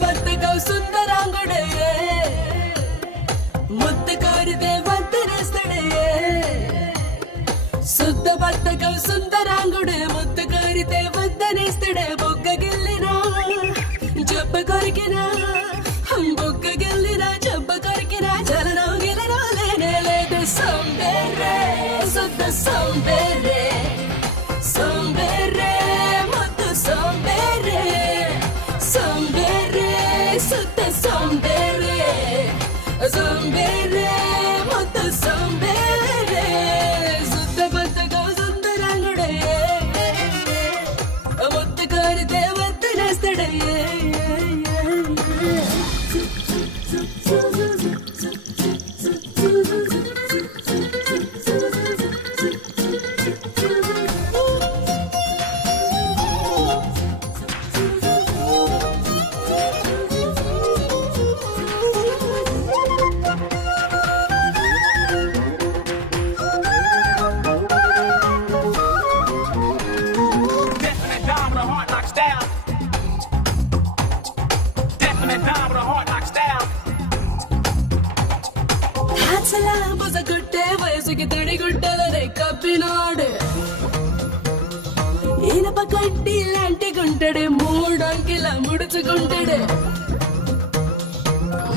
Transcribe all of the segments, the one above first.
బతుకవు సుందరాంగుడే ముద్దు కోరితే వద్దనేస్తాడే శుద్ధ బతుకవు సుందరాంగుడే ముద్దు కోరితే వద్దనేస్తాడే బొగ్గ గిల్లినా జబ్బ కొరికినా బొగ్గ గిల్లినా జబ్బ కొరికినా చలనం గిలనో లేనే లేదు సోంబేరే శుద్ధ సోంబేరే సోంబేరే ముద్దు సోంబేరే సోంబేరే శుద్ధ సోంబేరే సోంబేరే ముద్దు సోంబేరే శుద్ధ బతుకవు సుందరాంగుడే ముద్దు కోరితే వద్దనేస్తాడే బుసగుట్టే వయసుకి తడిగుడ్డలనే కప్పినాడు ఇనప కడ్డి లాంటి గుంటడే మూడంకిల ముడుచుకుంటాడు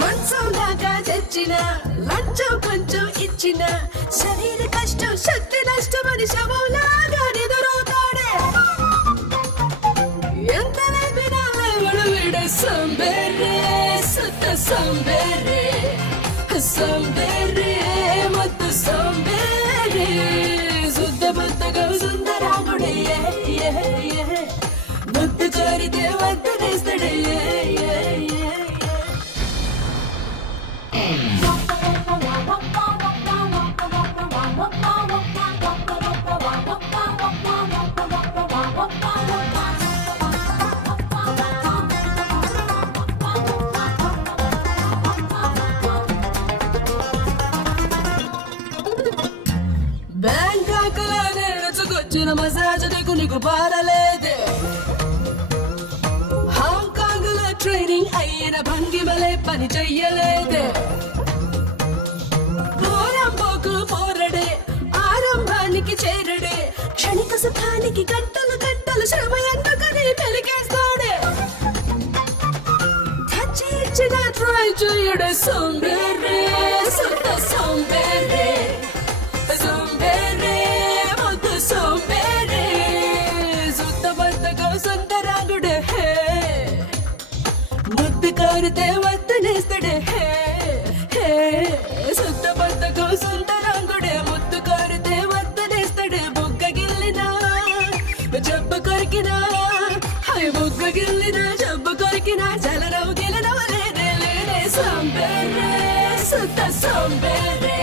మంచం దాకా తెచ్చిన లంచం కొంచెం ఇచ్చిన శరీర కష్టం శక్తి నష్టం అని శవంలాగా నిదురవుతాడే ఎంత లేపినా లేవడు వీడే సోంబేరే సుత్త సోంబేరే సోంబేరే ముద్దు సోంబేరే శుద్ధ బతుకవు సుందరాంగుడే ముద్దు కోరితే వద్దనేస్తాడే బ్యాంకాకులో నేర్చుకొచ్చిన మసాజ్ నీకు పారలేదే హాంకాంగ్ లో ట్రైనింగ్ అయిన భంగిమలే పని చెయ్యలేదే పోరంబోకు పోరడే ఆరంభానికి చేరడే క్షణిక సుఖానికి గంటలు గంటలు శ్రమ ఎందుకని పెలికేస్తాడే టచ్ ఇచ్చిన ట్రై చేయడే సోంబేరే సుత్త సోంబేరే సోంబేరే ముద్దు సోంబేరే శుద్ధ బతుకవు సుందరాంగుడే ముద్దు కోరితే వద్దనేస్తాడే శుద్ధ బతుకవు సుందరాంగుడే ముద్దు కోరితే వద్దనేస్తాడే బొగ్గ గిల్లినా జబ్బ కొరికినా బొగ్గ గిల్లినా జబ్బ కొరికినా చలనవు గిలనవ లేనే లేనే సోంబేరే శుద్ధ సోంబేరే